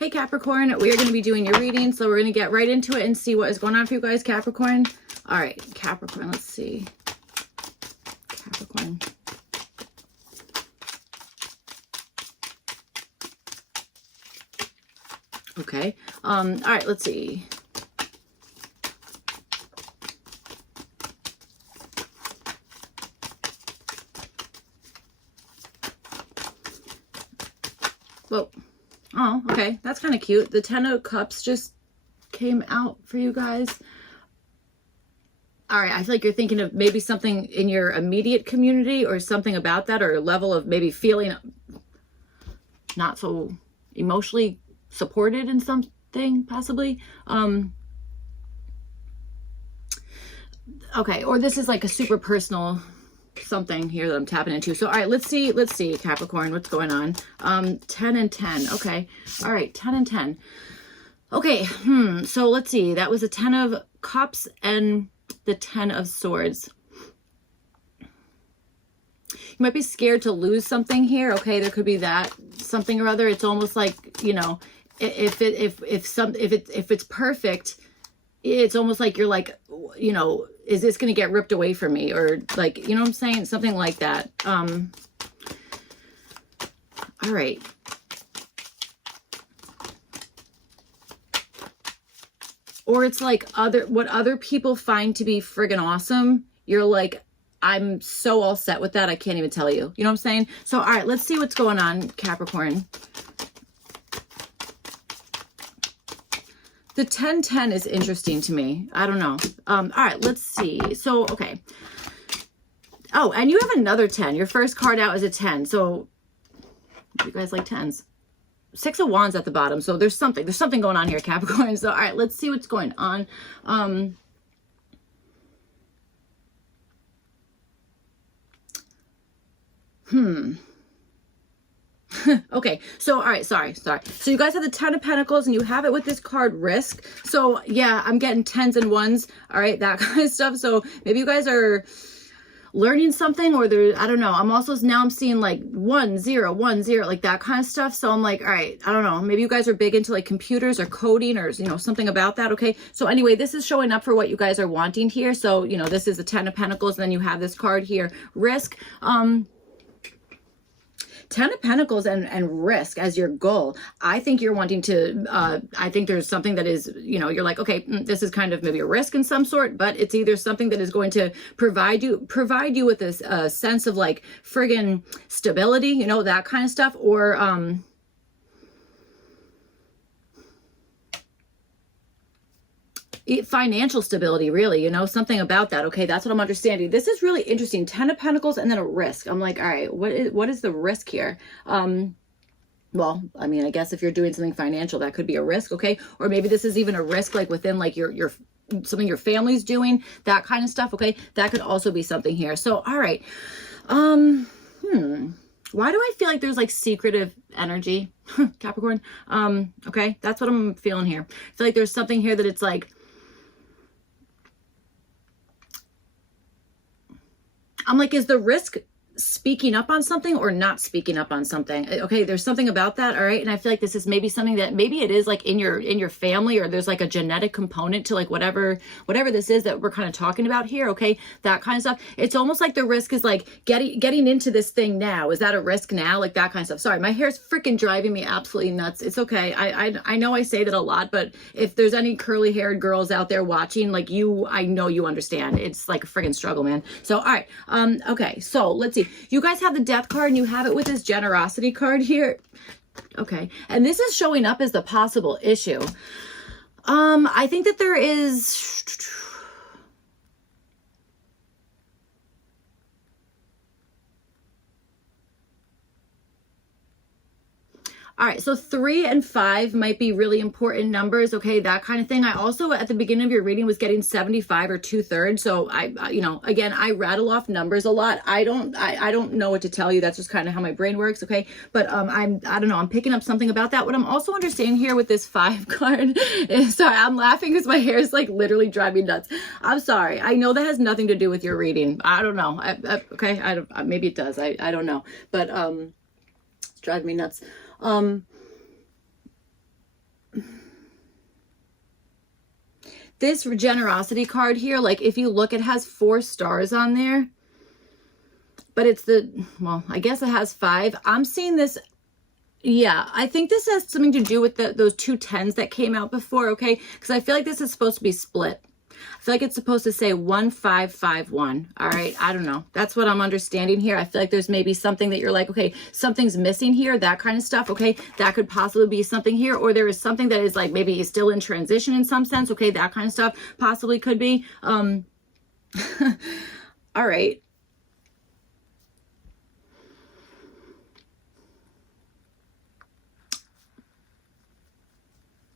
Hey Capricorn, we are going to be doing your reading, so we're going to get right into it and see what is going on for you guys, Capricorn. All right, Capricorn, let's see. Capricorn. Okay. All right, let's see. Whoa. Oh, okay. That's kind of cute. The 10 of Cups just came out for you guys. All right. I feel like you're thinking of maybe something in your immediate community or something about that, or a level of maybe feeling not so emotionally supported in something, possibly. Okay. Or this is like a super personal something here that I'm tapping into. So, all right, let's see, Capricorn, what's going on? 10 and 10. Okay. All right. 10 and 10. Okay. So let's see. That was a 10 of Cups and the 10 of Swords. You might be scared to lose something here. Okay. There could be that something or other. It's almost like, you know, if it's perfect, it's almost like you're like, you know, is this going to get ripped away from me? Or like, you know what I'm saying? Something like that. All right. Or it's like what other people find to be friggin' awesome. You're like, I'm so all set with that. I can't even tell you. You know what I'm saying? So, all right, let's see what's going on, Capricorn. The 10-10 is interesting to me. I don't know. All right, let's see. So, okay. Oh, and you have another 10. Your first card out is a 10. So, you guys like 10s. 6 of Wands at the bottom. So, there's something going on here, Capricorn. So, all right, let's see what's going on. Okay, so all right, sorry. So you guys have the 10 of Pentacles and you have it with this card Risk. So yeah, I'm getting 10s and 1s, all right, that kind of stuff. So maybe you guys are learning something, or there, I don't know. I'm seeing like 1 0 1 0, like that kind of stuff. So I'm like, all right, I don't know, maybe you guys are big into like computers or coding or, you know, something about that. Okay, so anyway, this is showing up for what you guys are wanting here. So, you know, this is the 10 of Pentacles, and then you have this card here, Risk. 10 of Pentacles and Risk as your goal. I think you're wanting to, I think there's something that is, you know, you're like, okay, this is kind of maybe a risk in some sort, but it's either something that is going to provide you with this sense of like friggin' stability, you know, that kind of stuff, or, financial stability, really, you know, something about that. Okay, that's what I'm understanding. This is really interesting. 10 of Pentacles and then a Risk. I'm like, all right, what is the risk here? Well, I mean, I guess if you're doing something financial, that could be a risk, okay? Or maybe this is even a risk like within like your something your family's doing, that kind of stuff, okay? That could also be something here. So, all right. Why do I feel like there's like secretive energy, Capricorn? Okay, that's what I'm feeling here. I feel like there's something here that it's like, I'm like, is the risk speaking up on something or not speaking up on something? Okay, there's something about that. All right, and I feel like this is maybe something that maybe it is like in your family, or there's like a genetic component to like whatever this is that we're kind of talking about here. Okay, that kind of stuff. It's almost like the risk is like getting into this thing now. Is that a risk now? Like that kind of stuff. Sorry, my hair is freaking driving me absolutely nuts. It's okay. I know I say that a lot, but if there's any curly haired girls out there watching, like I know you understand. It's like a freaking struggle, man. So all right, okay, so let's see. You guys have the Death card and you have it with this Generosity card here. Okay. And this is showing up as the possible issue. I think that there is... All right, so 3 and 5 might be really important numbers, okay, that kind of thing. I also, at the beginning of your reading, was getting 75 or 2/3. So I you know, again, I rattle off numbers a lot. I don't know what to tell you. That's just kind of how my brain works, okay? But I don't know, I'm picking up something about that. What I'm also understanding here with this 5 card is, sorry, I'm laughing because my hair is like literally driving me nuts. I'm sorry. I know that has nothing to do with your reading. I don't know. Okay, maybe it does. I don't know. But it's driving me nuts. this generosity card here, like if you look, it has 4 stars on there, but it's well, I guess it has 5. I'm seeing this. Yeah, I think this has something to do with those 2 10s that came out before, okay? Because I feel like this is supposed to be split. I feel like it's supposed to say 1551. All right, I don't know. That's what I'm understanding here. I feel like there's maybe something that you're like, okay, something's missing here, that kind of stuff, okay? That could possibly be something here, or there is something that is like maybe still in transition in some sense, okay? That kind of stuff possibly could be. All right.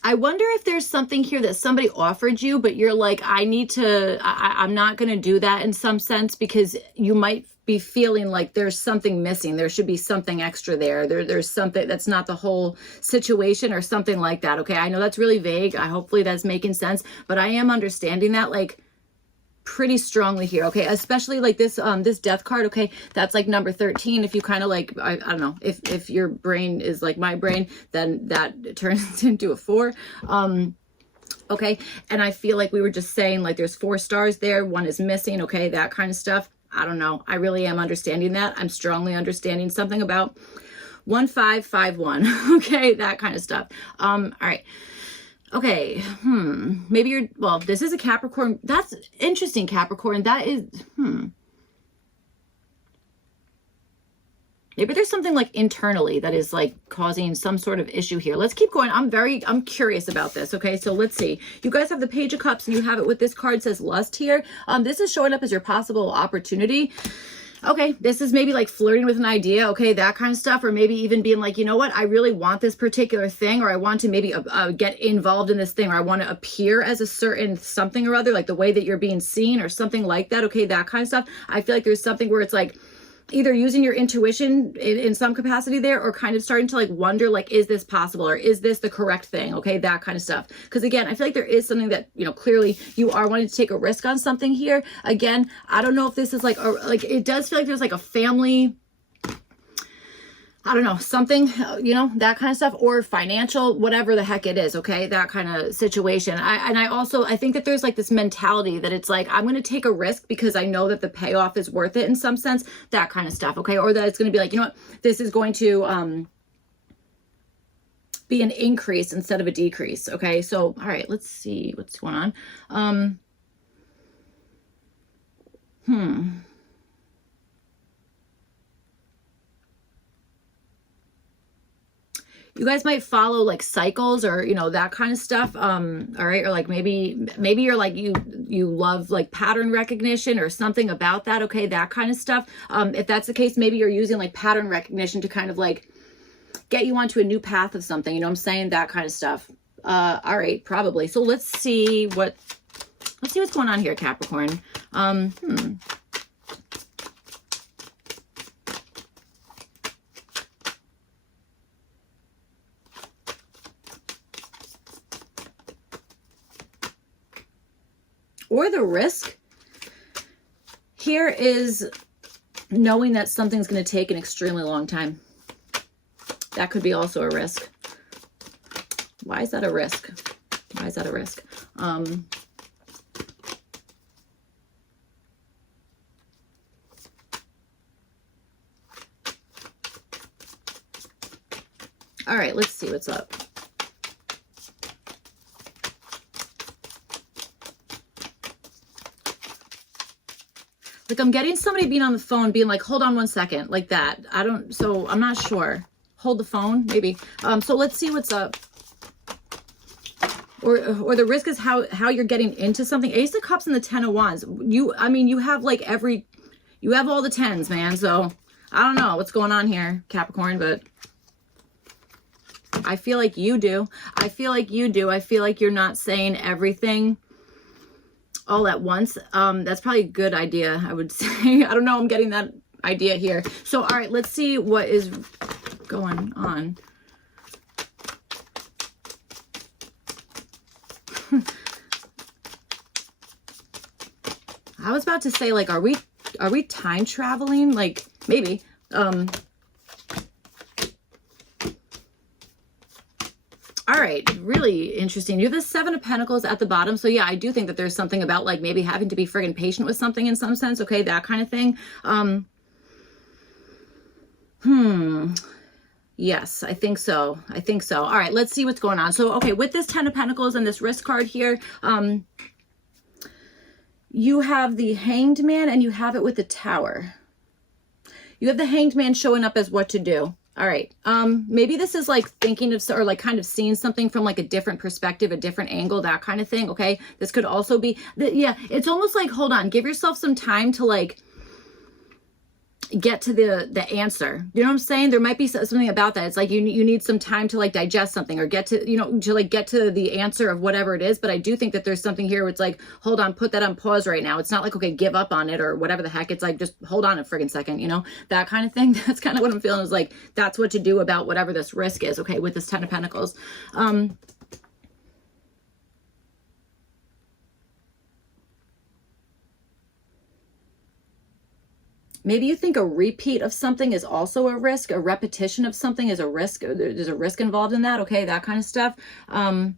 I wonder if there's something here that somebody offered you, but you're like, I'm not going to do that in some sense, because you might be feeling like there's something missing. There should be something extra there. There's something that's not the whole situation or something like that. Okay. I know that's really vague. Hopefully that's making sense, but I am understanding that like pretty strongly here, okay? Especially like this this death card, okay? That's like number 13. If you kind of like, I don't know, if your brain is like my brain, then that turns into a 4. Okay, and I feel like we were just saying like there's 4 stars there, 1 is missing, okay? That kind of stuff. I don't know. I really am understanding that. I'm strongly understanding something about 1551, okay? That kind of stuff. All right. Okay, maybe you're, well, this is a Capricorn. That's interesting, Capricorn. That is, maybe there's something like internally that is like causing some sort of issue here. Let's keep going. I'm curious about this. Okay, so let's see. You guys have the Page of Cups and you have it with this card says lust here. This is showing up as your possible opportunity. Okay, this is maybe like flirting with an idea, okay, that kind of stuff, or maybe even being like, you know what, I really want this particular thing, or I want to maybe get involved in this thing, or I want to appear as a certain something or other, like the way that you're being seen or something like that, okay, that kind of stuff. I feel like there's something where it's like either using your intuition in some capacity there, or kind of starting to like wonder, like, is this possible, or is this the correct thing? Okay, that kind of stuff. Because again, I feel like there is something that, you know, clearly you are wanting to take a risk on something here. Again, I don't know if this is like, it does feel like there's like a family, I don't know, something, you know, that kind of stuff, or financial, whatever the heck it is, okay, that kind of situation. I think that there's like this mentality that it's like, I'm going to take a risk because I know that the payoff is worth it in some sense, that kind of stuff, okay, or that it's going to be like, you know what, this is going to be an increase instead of a decrease, okay, so, all right, let's see what's going on. You guys might follow like cycles, or, you know, that kind of stuff. All right. Or like maybe you're like, you love like pattern recognition or something about that. Okay. That kind of stuff. If that's the case, maybe you're using like pattern recognition to kind of like get you onto a new path of something. You know what I'm saying? That kind of stuff. All right. Probably. So let's see what's going on here, Capricorn. Or the risk here is knowing that something's going to take an extremely long time. That could be also a risk. Why is that a risk? Why is that a risk? All right, let's see what's up. Like I'm getting somebody being on the phone being like, hold on 1 second, like that. So I'm not sure. Hold the phone, maybe. So let's see what's up. Or the risk is how you're getting into something. Ace of Cups and the 10 of Wands. You have like you have all the 10s, man. So I don't know what's going on here, Capricorn, but I feel like you do. I feel like you do. I feel like you're not saying everything all at once. That's probably a good idea, I would say. I don't know, I'm getting that idea here. So, all right, let's see what is going on. I was about to say, like, are we time traveling? Like, maybe. All All right, really interesting. You have the Seven of Pentacles at the bottom. So yeah, I do think that there's something about like maybe having to be friggin' patient with something in some sense. Okay, that kind of thing. Yes, I think so. I think so. All right, let's see what's going on. So, okay, with this Ten of Pentacles and this Risk card here, you have the Hanged Man and you have it with the Tower. You have the Hanged Man showing up as what to do. All right. Maybe this is like thinking of, or like kind of seeing something from like a different perspective, a different angle, that kind of thing. Okay. This could also be, yeah, it's almost like, hold on, give yourself some time to like get to the answer. You know what I'm saying? There might be something about that. It's like you need some time to like digest something or get to, you know, to like get to the answer of whatever it is. But I do think that there's something here where it's like, hold on, put that on pause right now. It's not like, okay, give up on it or whatever the heck. It's like, just hold on a friggin' second, you know, that kind of thing. That's kind of what I'm feeling, is like, that's what to do about whatever this risk is. Okay. With this Ten of Pentacles. Maybe you think a repeat of something is also a risk. A repetition of something is a risk. There's a risk involved in that. Okay, that kind of stuff. All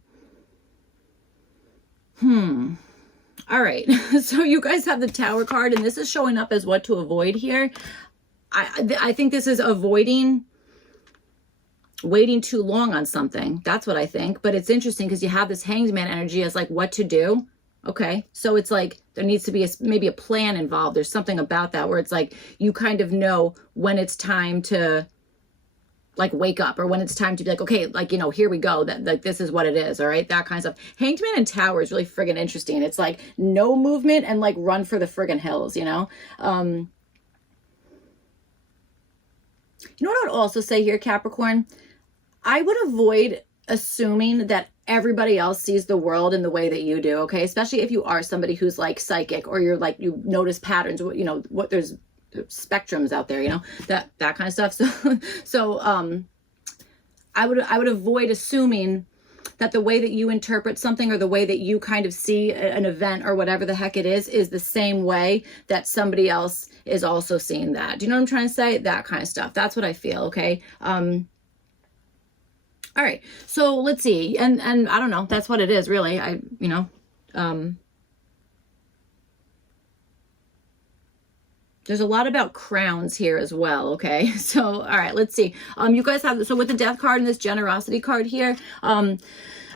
right. So you guys have the Tower card, and this is showing up as what to avoid here. I think this is avoiding waiting too long on something. That's what I think. But it's interesting because you have this Hanged Man energy as like what to do. Okay, so it's like there needs to be maybe a plan involved. There's something about that where it's like you kind of know when it's time to like wake up, or when it's time to be like, okay, like, you know, here we go, that like this is what it is. All right, that kind of stuff. Hanged Man and Tower is really friggin' interesting. It's like no movement and like run for the friggin' hills, you know. You know what I would also say here, Capricorn? I would avoid assuming that everybody else sees the world in the way that you do. Okay, especially if you are somebody who's like psychic, or you're like, you notice patterns, you know, what there's spectrums out there, you know, that kind of stuff. So I would avoid assuming that the way that you interpret something, or the way that you kind of see an event or whatever the heck it is the same way that somebody else is also seeing that. Do you know what I'm trying to say? That kind of stuff. That's what I feel. Okay. All right, so let's see, and I don't know, that's what it is, really. You know, there's a lot about crowns here as well. Okay, so all right, let's see. You guys have, so with the Death card and this Generosity card here,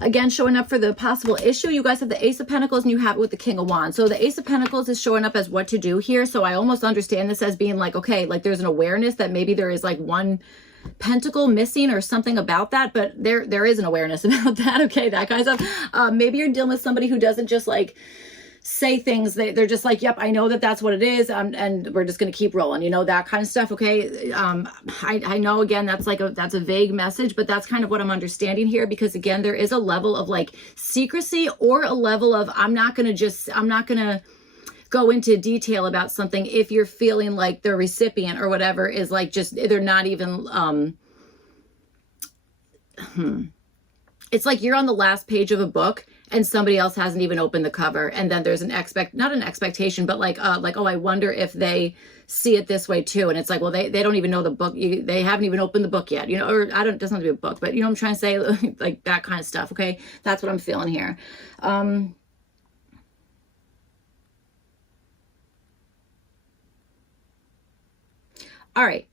again, showing up for the possible issue, you guys have the Ace of Pentacles and you have it with the King of Wands. So the Ace of Pentacles is showing up as what to do here. So I almost understand this as being like, okay, like there's an awareness that maybe there is like one pentacle missing or something about that, but there is an awareness about that. Okay, that kind of stuff. Maybe you're dealing with somebody who doesn't just like say things, they're just like, yep, I know that that's what it is, and we're just going to keep rolling, you know, that kind of stuff. Okay. I know, again, that's a vague message, but that's kind of what I'm understanding here, because again, there is a level of like secrecy, or a level of I'm not going to go into detail about something if you're feeling like the recipient or whatever is like, just, they're not even, it's like you're on the last page of a book and somebody else hasn't even opened the cover. And then there's not an expectation, but like, oh, I wonder if they see it this way too. And it's like, well, they don't even know the book. They haven't even opened the book yet, you know, or it doesn't have to be a book, but you know what I'm trying to say? Like that kind of stuff. Okay. That's what I'm feeling here. All right,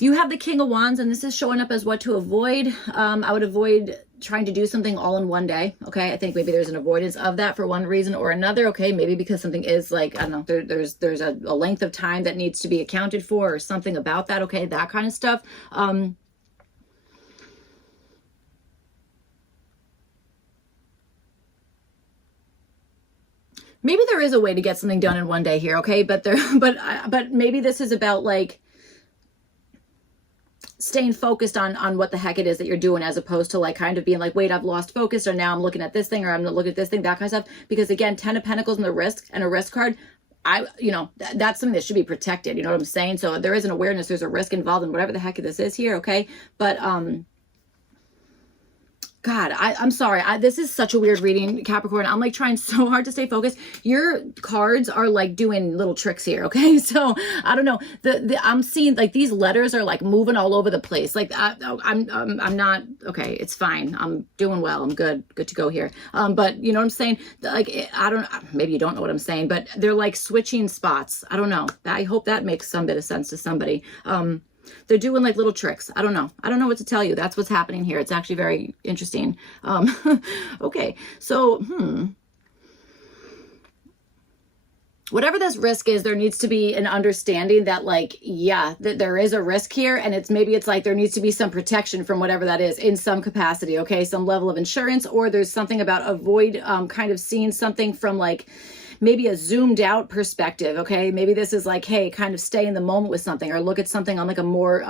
you have the King of Wands, and this is showing up as what to avoid. I would avoid trying to do something all in one day. Okay, I think maybe there's an avoidance of that for one reason or another. Okay, maybe because something is like, I don't know, there's a length of time that needs to be accounted for, or something about that. Okay, that kind of stuff. Maybe there is a way to get something done in one day here, okay? But maybe this is about like staying focused on what the heck it is that you're doing, as opposed to like kind of being like, wait, I've lost focus, or now I'm looking at this thing, or I'm looking at this thing, that kind of stuff. Because again, 10 of Pentacles and the risk, and a risk card, you know, that's something that should be protected. You know what I'm saying? So there is an awareness, there's a risk involved in whatever the heck this is here, okay? But God, I'm sorry. This is such a weird reading, Capricorn. I'm like trying so hard to stay focused. Your cards are like doing little tricks here. Okay. So I don't know. I'm seeing like these letters are like moving all over the place. Like I'm not, okay. It's fine. I'm doing well. I'm good to go here. But you know what I'm saying? Like, I don't, maybe you don't know what I'm saying, but they're like switching spots. I don't know. I hope that makes some bit of sense to somebody. They're doing like little tricks. I don't know. I don't know what to tell you. That's what's happening here. It's actually very interesting. Okay. So, whatever this risk is, there needs to be an understanding that like, yeah, there is a risk here. And maybe it's like there needs to be some protection from whatever that is in some capacity. Okay. Some level of insurance, or there's something about avoid kind of seeing something from like, maybe a zoomed out perspective. Okay. Maybe this is like, hey, kind of stay in the moment with something, or look at something on like a more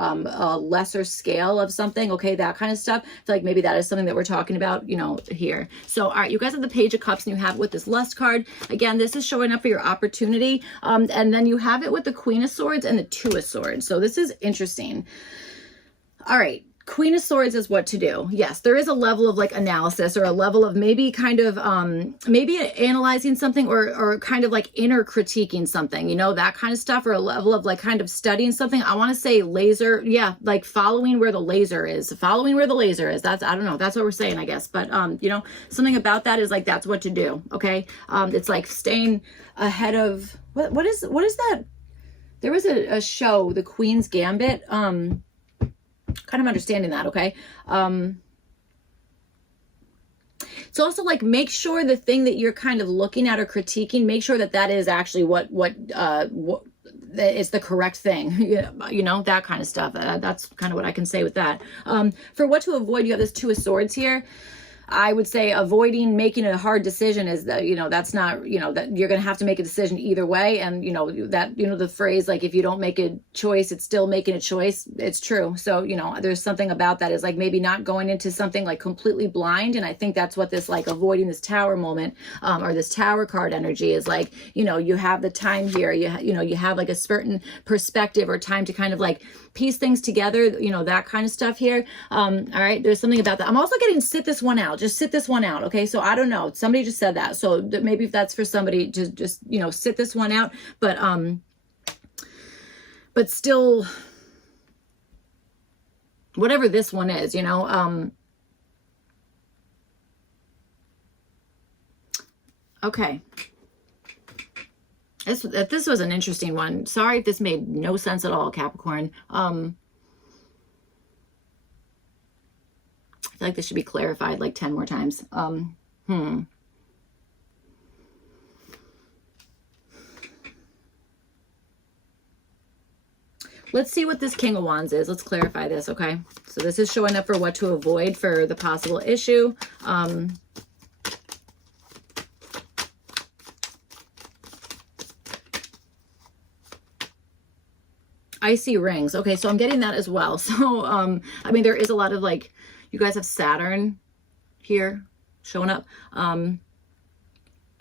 lesser scale of something. Okay. That kind of stuff. I feel like maybe that is something that we're talking about, you know, here. So, all right, you guys have the Page of Cups and you have it with this Lust card. Again, this is showing up for your opportunity. And then you have it with the Queen of Swords and the Two of Swords. So this is interesting. All right. Queen of Swords is what to do. Yes, there is a level of like analysis, or a level of maybe kind of maybe analyzing something, or kind of like inner critiquing something, you know, that kind of stuff, or a level of like kind of studying something. I want to say laser, yeah, like following where the laser is. Following where the laser is. That's, I don't know, that's what we're saying, I guess. But you know, something about that is like that's what to do. Okay. It's like staying ahead of what is that? There was a show, The Queen's Gambit. Kind of understanding that. Okay. It's also like, make sure the thing that you're kind of looking at or critiquing, make sure that that is actually what is the correct thing, you know, that kind of stuff. That's kind of what I can say with that. For what to avoid, you have this Two of Swords here. I would say avoiding making a hard decision is that, you know, that's not, you know, that you're going to have to make a decision either way. And, you know, that, you know, the phrase, like, if you don't make a choice, it's still making a choice. It's true. So, you know, there's something about that is like maybe not going into something like completely blind. And I think that's what this, like, avoiding this Tower moment, or this Tower card energy is like, you know, you have the time here, you know, you have like a certain perspective or time to kind of like piece things together, you know, that kind of stuff here. All right. There's something about that. I'm also getting sit this one out. Just sit this one out. Okay. So I don't know. Somebody just said that. So maybe if that's for somebody to just, you know, sit this one out, but still, whatever this one is, you know, okay. This was an interesting one. Sorry if this made no sense at all, Capricorn. I feel like this should be clarified like 10 more times. Let's see what this King of Wands is. Let's clarify this, okay? So this is showing up for what to avoid for the possible issue. Icy rings. Okay, so I'm getting that as well. So, I mean, there is a lot of like, you guys have Saturn here showing up.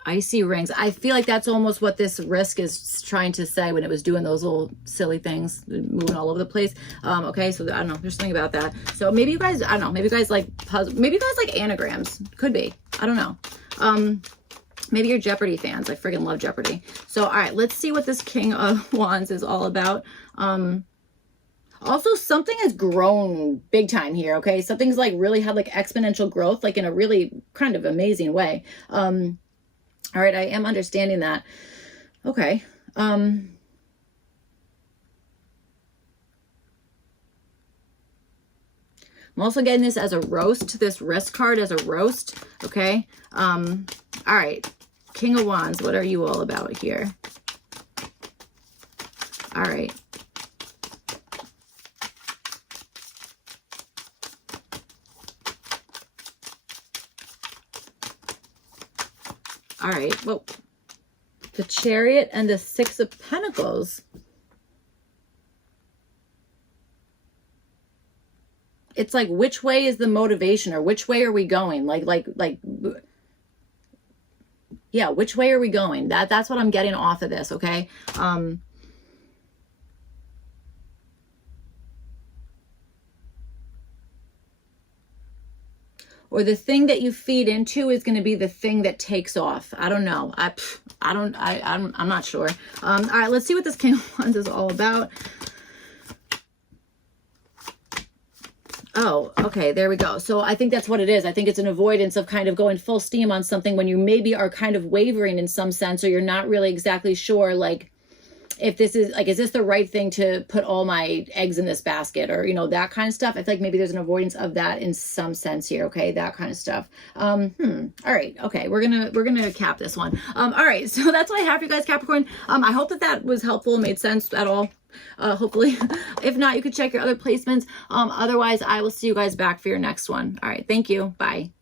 Icy rings. I feel like that's almost what this risk is trying to say when it was doing those little silly things, moving all over the place. Okay, so I don't know. There's something about that. So maybe you guys, I don't know. Maybe you guys like puzzle. Maybe you guys like anagrams. Could be. I don't know. Maybe you're Jeopardy fans. I friggin' love Jeopardy. So, all right, let's see what this King of Wands is all about. Also, something has grown big time here, okay? Something's like really had like exponential growth, like in a really kind of amazing way. All right, I am understanding that. Okay. I'm also getting this as a roast, this risk card as a roast, okay? All right. King of Wands, what are you all about here? All right. All right. Well, the Chariot and the Six of Pentacles. It's like, which way is the motivation, or which way are we going? Like, yeah, which way are we going? That's what I'm getting off of this, okay? or the thing that you feed into is going to be the thing that takes off. I don't know. I'm not sure. All right, let's see what this King of Wands is all about. Oh, okay, there we go. So I think that's what it is. I think it's an avoidance of kind of going full steam on something when you maybe are kind of wavering in some sense, or you're not really exactly sure, like, if this is like, is this the right thing to put all my eggs in this basket, or, you know, that kind of stuff. I feel like maybe there's an avoidance of that in some sense here. Okay. That kind of stuff. All right. Okay. We're going to cap this one. All right. So that's what I have for you guys, Capricorn. I hope that was helpful, made sense at all. Hopefully. If not, you could check your other placements. Otherwise I will see you guys back for your next one. All right. Thank you. Bye.